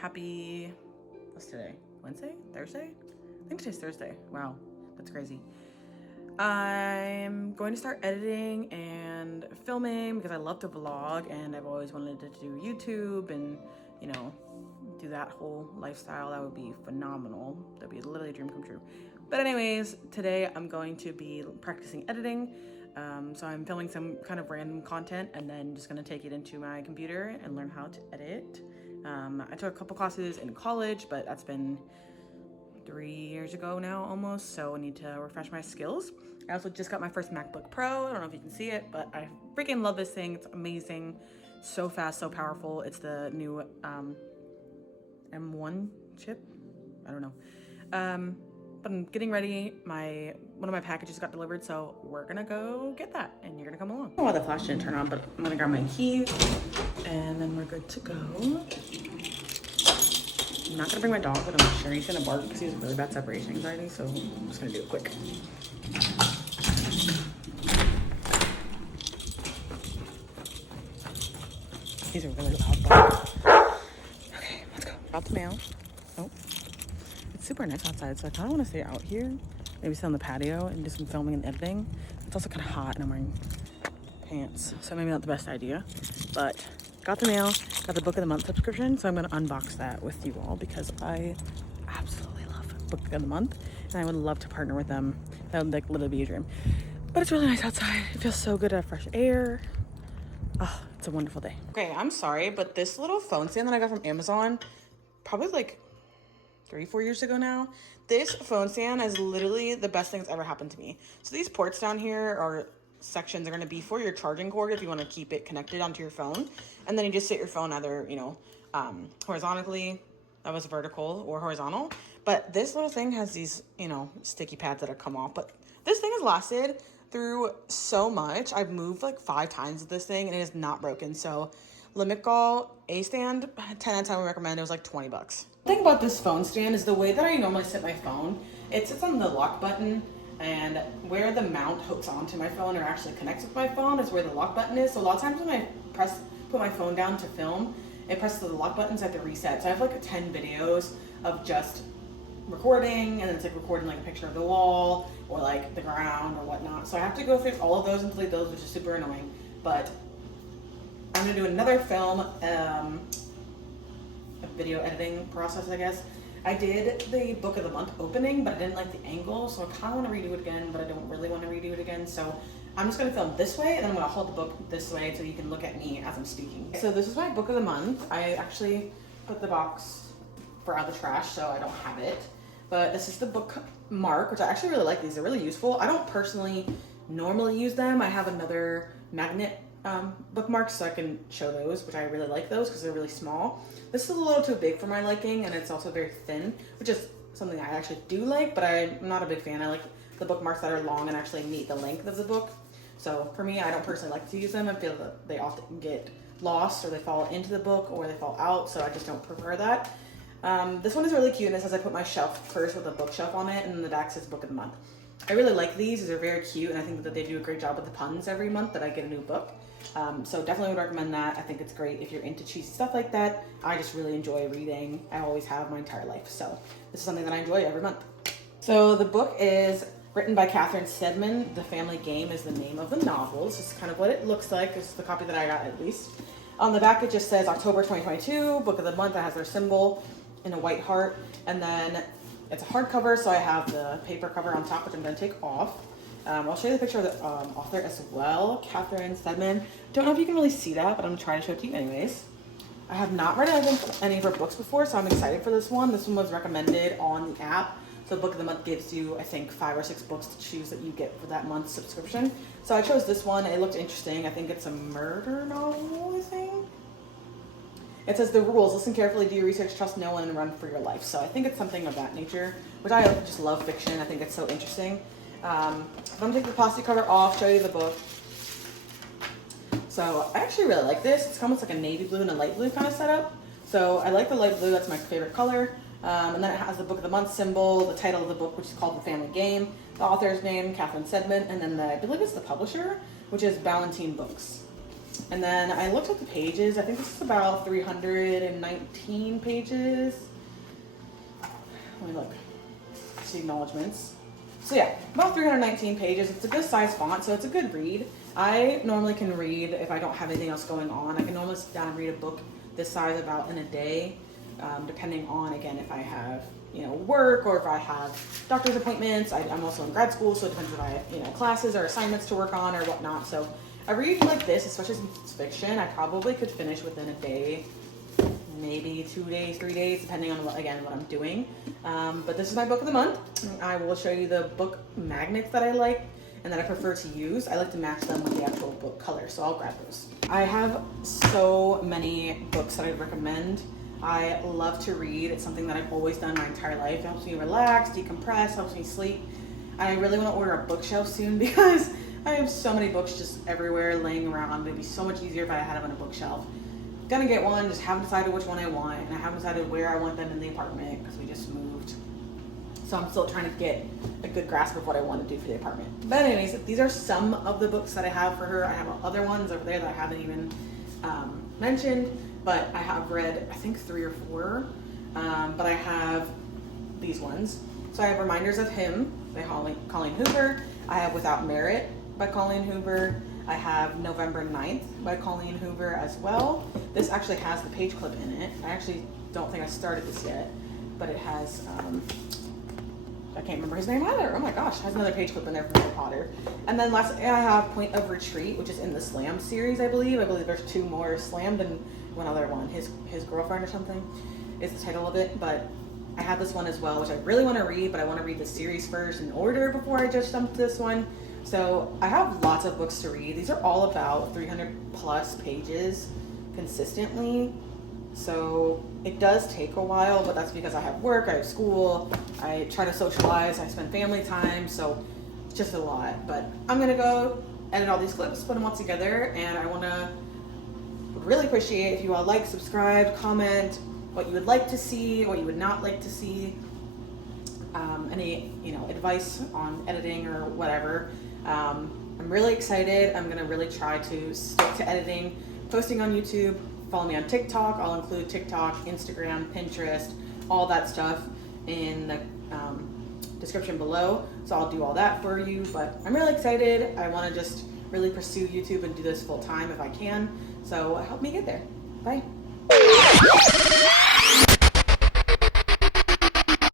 Happy, what's today? Wednesday? Thursday? I think today's Thursday. Wow, that's crazy. I'm going to start editing and filming because I love to vlog and I've always wanted to do YouTube and, you know, do that whole lifestyle. That would be phenomenal. That'd be literally a dream come true. But anyways, today I'm going to be practicing editing. So I'm filming some kind of random content and then just gonna take it into my computer and learn how to edit. I took a couple classes in college, but that's been 3 years ago now almost, so I need to refresh my skills. I also just got my first MacBook Pro. I don't know if you can see it, but I freaking love this thing. It's amazing, so fast, so powerful. It's the new M1 chip. I don't know. But I'm getting ready. One of my packages got delivered, so we're gonna go get that, and you're gonna come along. Oh, the flash didn't turn on, but I'm gonna grab my keys, and then we're good to go. I'm not gonna bring my dog, but I'm sure he's gonna bark because he has really bad separation anxiety, so I'm just gonna do it quick. He's a really loud bark. Okay, let's go. Out the mail. Oh. It's super nice outside, so I kind of want to stay out here, maybe sit on the patio and do some filming and editing. It's also kind of hot and I'm wearing pants, so maybe not the best idea, but got the mail, got the Book of the Month subscription, so I'm going to unbox that with you all because I absolutely love Book of the Month and I would love to partner with them. That would like literally be a dream. But it's really nice outside. It feels so good to have fresh air. Oh, it's a wonderful day. Okay, I'm sorry, but this little phone stand that I got from Amazon, probably like 3-4 years ago now, this phone stand is literally the best thing that's ever happened to me. So these ports down here or sections are going to be for your charging cord if you want to keep it connected onto your phone, and then you just sit your phone either, you know, horizontally, that was vertical, or horizontal. But this little thing has these, you know, sticky pads that have come off, but this thing has lasted through so much. I've moved like 5 times with this thing and it is not broken. So Limicol A stand, 10 out of 10 would recommend. It was like 20 bucks. The thing about this phone stand is the way that I normally sit my phone, it sits on the lock button, and where the mount hooks onto my phone or actually connects with my phone is where the lock button is. So a lot of times when I put my phone down to film, it presses the lock buttons at the reset. So I have like 10 videos of just recording, and then it's like recording like a picture of the wall or like the ground or whatnot. So I have to go through all of those and delete those, which is super annoying. But I'm gonna do another film, a video editing process, I guess. I did the Book of the Month opening, but I didn't like the angle, so I kind of want to redo it again, but I don't really want to redo it again. So I'm just gonna film this way, and then I'm gonna hold the book this way so you can look at me as I'm speaking. So this is my Book of the Month. I actually put the box for out of the trash, so I don't have it. But this is the bookmark, which I actually really like. These are really useful. I don't personally normally use them. I have another magnet bookmarks, so I can show those, which I really like those because they're really small. This is a little too big for my liking, and it's also very thin, which is something I actually do like, but I'm not a big fan. I like the bookmarks that are long and actually meet the length of the book. So for me, I don't personally like to use them. I feel that they often get lost, or they fall into the book, or they fall out, so I just don't prefer that. This one is really cute, and it says I put my shelf first with a bookshelf on it, and then the back says Book of the Month. I really like these. These are very cute, and I think that they do a great job with the puns every month that I get a new book. So definitely would recommend that. I think it's great if you're into cheesy stuff like that. I just really enjoy reading. I always have my entire life. So this is something that I enjoy every month. So the book is written by Catherine Steadman. The Family Game is the name of the novel. This is kind of what it looks like. This is the copy that I got, at least. On the back, it just says October 2022, Book of the Month. That has their symbol in a white heart. And then it's a hardcover, so I have the paper cover on top, which I'm going to take off. I'll show you the picture of the author as well, Catherine Steadman. Don't know if you can really see that, but I'm trying to show it to you anyways. I have not read any of her books before, so I'm excited for this one. This one was recommended on the app. So Book of the Month gives you, I think, 5 or 6 books to choose that you get for that month's subscription. So I chose this one. It looked interesting. I think it's a murder novel, I think. It says the rules: listen carefully, do your research, trust no one, and run for your life. So I think it's something of that nature, which I just love fiction. I think it's so interesting. I'm going to take the plastic cover off, show you the book. So I actually really like this. It's almost like a navy blue and a light blue kind of setup. So I like the light blue. That's my favorite color. And then it has the Book of the Month symbol, the title of the book, which is called The Family Game, the author's name, Catherine Steadman, and then I believe it's the publisher, which is Ballantine Books. And then I looked at the pages. I think this is about 319 pages. Let me look. See acknowledgements. So yeah, about 319 pages. It's a good size font, so it's a good read. I normally can read if I don't have anything else going on. I can normally sit down and read a book this size about in a day, depending on, again, if I have, you know, work or if I have doctor's appointments. I'm also in grad school, so it depends if I have, you know, classes or assignments to work on or whatnot. So a read like this, especially since it's fiction, I probably could finish within a day, maybe 2 days, 3 days, depending on what I'm doing. But this is my book of the month. I will show you the book magnets that I like and that I prefer to use. I like to match them with the actual book color, so I'll grab those. I have so many books that I recommend. I love to read. It's something that I've always done my entire life. It helps me relax, decompress, helps me sleep. I really want to order a bookshelf soon because I have so many books just everywhere laying around. It'd be so much easier if I had them on a bookshelf. Gonna get one, just haven't decided which one I want, and I haven't decided where I want them in the apartment because we just moved. So I'm still trying to get a good grasp of what I want to do for the apartment. But anyways, these are some of the books that I have for her. I have other ones over there that I haven't even mentioned, but I have read, I think 3 or 4, but I have these ones. So I have Reminders of Him by Colleen Hoover. I have Without Merit by Colleen Hoover. I have November 9th by Colleen Hoover as well. This actually has the page clip in it. I actually don't think I started this yet, but it has, I can't remember his name either. Oh my gosh, it has another page clip in there from Harry Potter. And then lastly, I have Point of Retreat, which is in the Slam series, I believe. I believe there's 2 more Slammed and one other one, His Girlfriend or something is the title of it. But I have this one as well, which I really want to read, but I want to read the series first in order before I just jump to this one. So I have lots of books to read. These are all about 300 plus pages consistently. So it does take a while, but that's because I have work, I have school, I try to socialize, I spend family time, so it's just a lot. But I'm gonna go edit all these clips, put them all together, and I wanna really appreciate if you all like, subscribe, comment what you would like to see, what you would not like to see, any, you know, advice on editing or whatever. I'm really excited. I'm gonna really try to stick to editing, posting on YouTube. Follow me on TikTok. I'll include TikTok, Instagram, Pinterest, all that stuff in the description below. So I'll do all that for you, but I'm really excited. I wanna just really pursue YouTube and do this full time if I can. So help me get there. Bye.